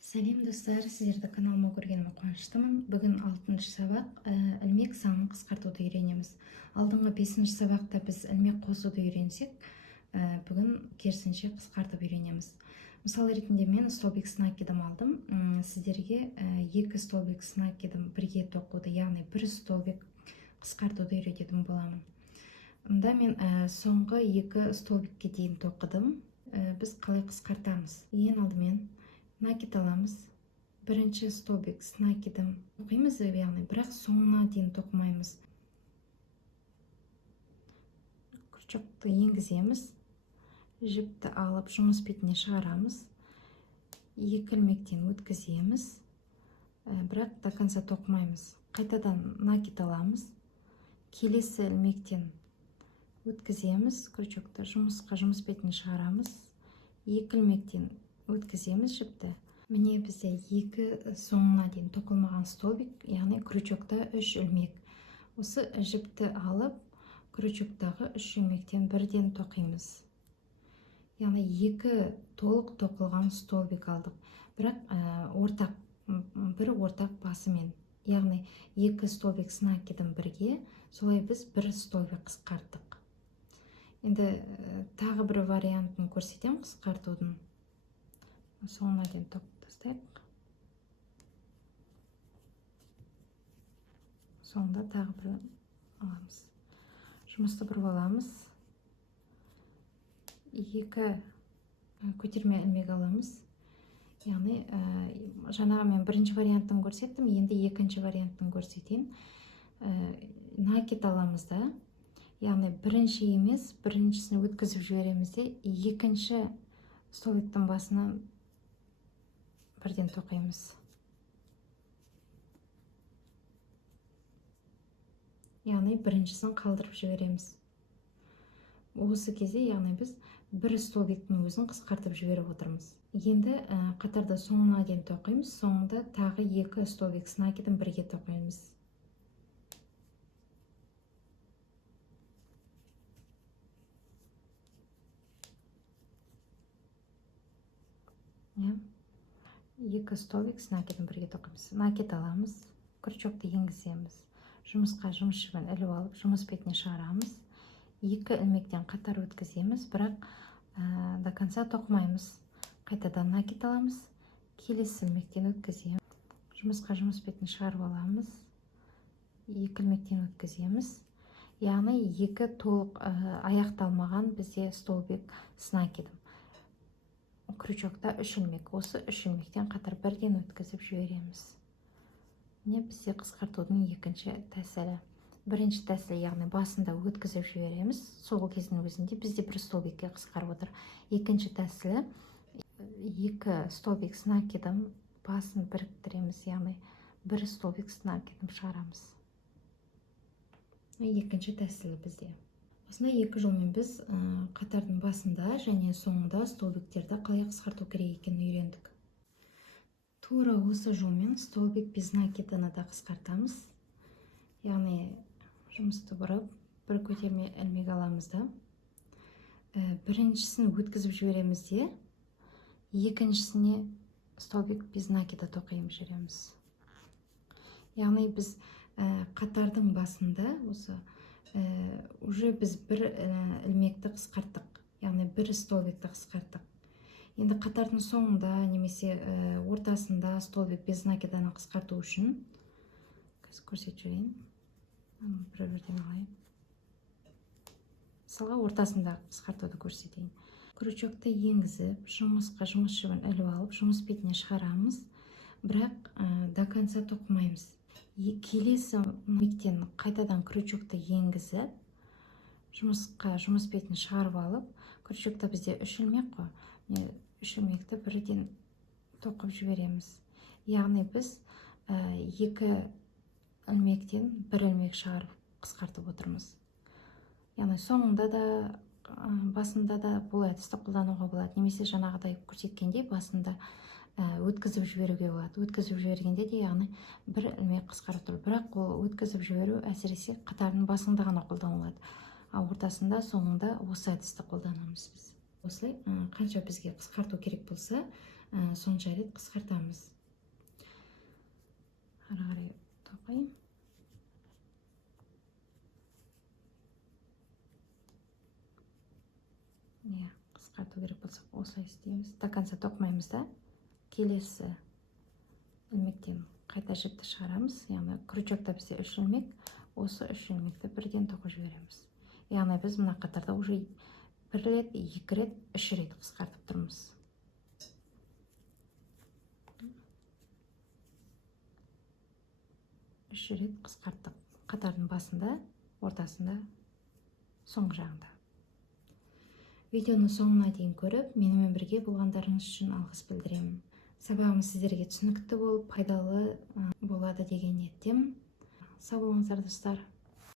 Сәлем достар, сіздерді каналыма көргеніме қуаныштымын. Бүгін 6-шы сабақ ілмек санын қысқартуды үйренеміз. Алдыңғы 5-ші сабақта біз ілмек қосуды үйренсек, бүгін керісінше қысқартып үйренеміз. Мысал ретінде мен столбик снакидым алдым. Сіздерге 2 столбик снакидым бірге тоқуды, яғни 1 столбик қысқартуды үйрететін боламын. Мұнда мен соңғы 2 столбикке дейін тоқыдым. Біз қалай қысқартамыз? Ең алдымен накид аламыз. Бірінші столбик накидым тоқимыз, яғни бірақ соңына дейін тоқымаймыз. Крючокты енгіземіз. Жіпті алып жұмыс бетіне шығарамыз. 2 ілмектен өткіземіз. Бірақ до конца тоқымаймыз. Қайтадан накид аламыз. Келесі ілмектен өткіземіз. Крючокты жұмыс бетіне шығарамыз. 2 ілмектен өткіземіз жіпті. Міне бізде 2 соңына дейін тоқылмаған столбик, яғни крючокта 3 ілмек. Осы жіпті алып, крючоктағы 3 ілмектен бірден тоқимыз. Яғни 2 толық тоқылған столбик алдық. Бірақ бір ортақ басымен. Яғни 2 столбик накидым бірге, солай біз 1 столбик қысқарттық. Енді тағы бір вариантын көрсетем қысқартудың. Соңына дейін тоқып тастайық. Соңында тағы бір аламыз. Жұмысты бұрып аламыз. 2 көтерме ілмек аламыз. Яғни жаңағы мен бірінші вариантын көрсеттім, енді екінші вариантын көрсетейін. Накид аламыз да. Яғни бірінші емес, біріншісін өткізіп жібереміз де, екінші столбиктің басына бірден тоқимыз. Яғни біріншісін қалдырып жібереміз. Осы кезде, яғни біз бір столбиктің өзін қысқартып жіберіп отырмыз. Енді қатарда соңына дейін тоқимыз, соңында тағы 2 столбик накидын бірге тоқимыз. Екі столбик накидын бірге тоқимыз. Накид аламыз, крючокты енгіземіз. Жұмысқа жұмыс жібін іліп алып, жұмыс бетіне шығарамыз. 2 ілмектен қатар өткіземіз, бірақ до конца тоқымаймыз. Қайтадан накид аламыз, келесі ілмектен өткіземіз. Жұмысқа жұмыс бетіне шығарып аламыз. 2 ілмектен өткіземіз. Яғни 2 толық аяқталмаған бізде столбик накидым. Крючокта 3 ілмек. Осы 3 ілмектен қатар бірден өткізіп жібереміз. Міне бізде қысқартудың екінші тәсілі. Бірінші тәсілі, яғни басында өткізіп жібереміз. Сол кездің өзінде бізде 1 столбикке қысқарып отыр. Екінші тәсілі 2 столбик накидым басын біріктіреміз, яғни 1 столбик накидым шығарамыз. Екінші тәсілі бізде. Осындай 2 жолмен біз қатардың басында және соңында столбиктерді қалай қысқарту керек екенін үйрендік. Тура осы жолмен столбик без накиданы да қысқартамыз. Яғни жұмысты бұрып, бір көтерме ілмек аламыз да. Біріншісін өткізіп жібереміз де, екіншісіне столбик без накида тоқиып жібереміз. Яғни біз қатардың басында осы уже біз 1 ілмекті қысқарттық, яғни 1 столбикті қысқарттық. Енді қатардың соңында немесе ортасында столбик без накиданы қысқарту үшін көрсетіп жүрейін. Бір-бірден алайын. Мысалға ортасында қысқартуды көрсетейін. Крючокты енгізіп, жұмысқа жұмыс жібін іліп алып, жұмыс бетіне шығарамыз, бірақ до конца тоқымаймыз. Келесі ілмектен қайтадан крючокты енгізіп, жұмысқа жұмыс бетін шығарып алып, крючокта бізде 3 ілмек қой. 3 ілмекті бірден тоқып жібереміз. Яғни біз 2 ілмектен 1 ілмек шығарып қысқартып отырмыз. Яғни соңында да, басында да бұл әдісті қолдануға болады. Немесе жаңағыдай көрсеткендей басында өткізіп жіберуге болады. Өткізіп жібергенде де, яғни 1 ілмек қысқарып тұр. Бірақ ол өткізіп жіберу әсіресе қатардың басында ғана қолданылады. Ортасында, соңында осы әдісті қолданамыз біз. осылай қанша бізге қысқарту керек болса сонша рет қысқартамыз. Ары қарай тоқай. Қысқарту керек болса осылай істейміз. До конца тоқымаймыз да, келесі ілмектен қайта жіпті шығарамыз. Яғни крючокта бізде 3 ілмек, осы 3 ілмекті бірден тоқып жібереміз. Яғни біз мына қатарда уже 1 рет, 2 рет, 3 рет қысқартып тұрмыз. Үш рет қысқарттық. Қатардың басында, ортасында, соңғы жағында. Видеоны соңына дейін көріп, менімен бірге болғандарыңыз үшін алғыс білдіремін. Сабағымыз сіздерге түсінікті болып, пайдалы болады деген ниеттемін. Сау болыңыздар достар.